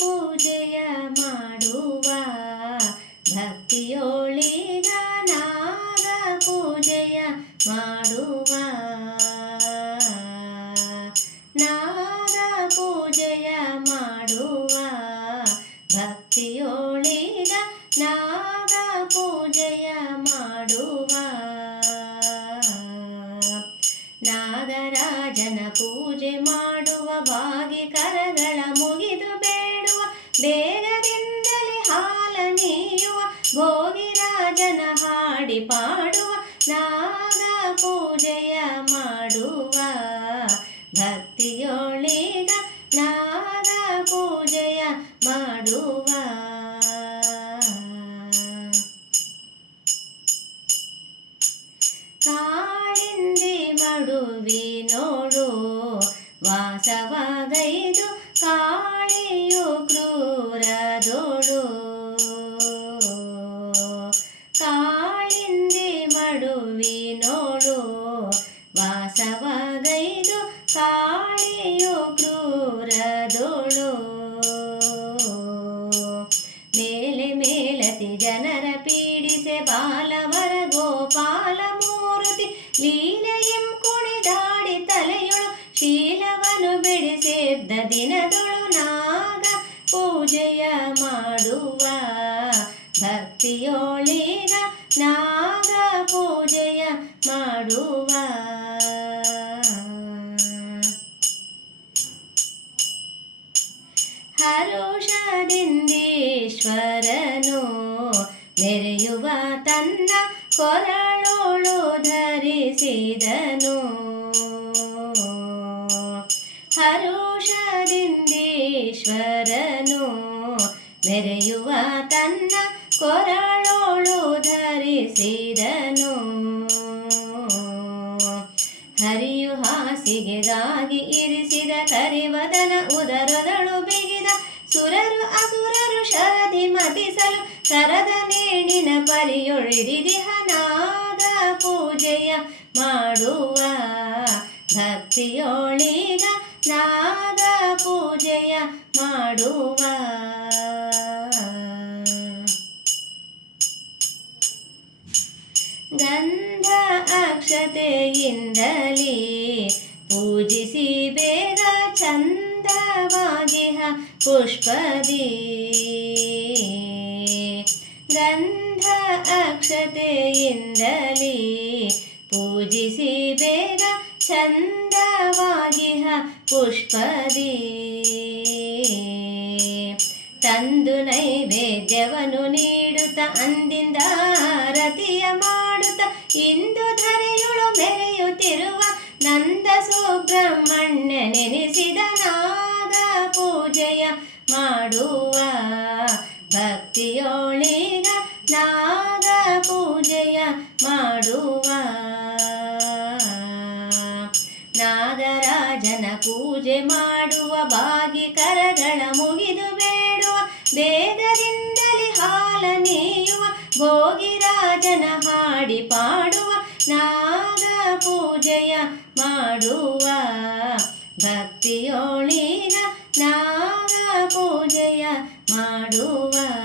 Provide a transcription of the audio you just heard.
ಪೂಜೆಯ ಮಾಡುವ ಭಕ್ತಿಯೋಳಿಗ ನಾಗ ಪೂಜೆಯ ಮಾಡುವ ನಾಗ ಪೂಜೆಯ ಮಾಡುವ ಭಕ್ತಿಯೋಳಿಗ ನಾಗ ಪೂಜೆಯ ಮಾಡುವ ನಾಗರಾಜನ ಪೂಜೆ ಮಾಡುವ ಬಾಗಿ ಕರಗಳ ಮುಗಿದು ಭೋಗಿರಾಜನ ಹಾಡಿ ಪಾಡುವ ನಾಗ ಪೂಜೆಯ ಮಾಡುವ ಭಕ್ತಿಯೊಳಿಗ ನಾಗ ಪೂಜೆಯ ಮಾಡುವ. ಕಾಳಿಂದಿ ಮಡುವಿ ನೋಡು ವಾಸವಾಗೈದು ಕಾಳಿಯು ಕ್ರೂರದೋಳು ಮೇಲೆ ಮೇಲತಿ ಜನರ ಪೀಡಿಸೆ ಬಾಲವರ ಗೋಪಾಲ ಮೂರುತಿ ಲೀಲೆಯಂ ಕುಣಿದಾಡಿ ತಲೆಯೊಳು ಶೀಲವನು ಬಿಡಿಸಿದ್ದ ದಿನದೊಳು ನಾಗ ಪೂಜೆಯ ಮಾಡುವ ಭಕ್ತಿಯೋಳಿಗ ನಾಗ ಹರುಷದಿಂದೀಶ್ವರನು ಮೆರೆಯುವ ತನ್ನ ಕೊರಳೋಳು ಧರಿಸಿದನು. ಹರುಷದಿಂದೀಶ್ವರನು ಮೆರೆಯುವ ತನ್ನ ಕೊರಳೋಳು ಧರಿಸಿದನು. ಹರಿಯು ಹಾಸಿಗೆಗಾಗಿ ಇರಿಸಿದ ಕರದ ನೇಣಿನ ಪರಿಯೊಳಿದಿಹನಾದ ಪೂಜೆಯ ಮಾಡುವ ಭಕ್ತಿಯೊಳಿಗ ನಾದ ಪೂಜೆಯ ಮಾಡುವ. ಗಂಧ ಅಕ್ಷತೆಯಿಂದಲೇ ಪೂಜಿಸಿ ಬೇಗ ಚಂದವಾಗಿಹ ಪುಷ್ಪದಿ. ಅಕ್ಷತೆಯಿಂದಲೇ ಪೂಜಿಸಿ ಬೇಗ ಚಂದವಾಗಿಹ ಪುಷ್ಪದಿ. ತಂದು ನೈವೇದ್ಯವನ್ನು ನೀಡುತ್ತ ಅಂದಿಂದ ರತಿಯ ಮಾಡುತ್ತ ಇಂದು ಧರೆಯೊಳು ಮೆರೆಯುತ್ತಿರುವ ನಂದ ಸುಬ್ರಹ್ಮಣ್ಯ ಜನ ಪೂಜೆ ಮಾಡುವ ಬಾಗಿ ಕರಗಳ ಮುಗಿದು ಬೇಡುವ ಬೇಗದಿಂದಲೇ ಹಾಲ ನೀಯುವ, ಭೋಗಿ ರಾಜನ ಹಾಡಿ ಪಾಡುವ, ನಾಗ ಪೂಜೆಯ ಮಾಡುವ ಭಕ್ತಿಯೋಳಿನ ನಾಗ ಪೂಜೆಯ ಮಾಡುವ.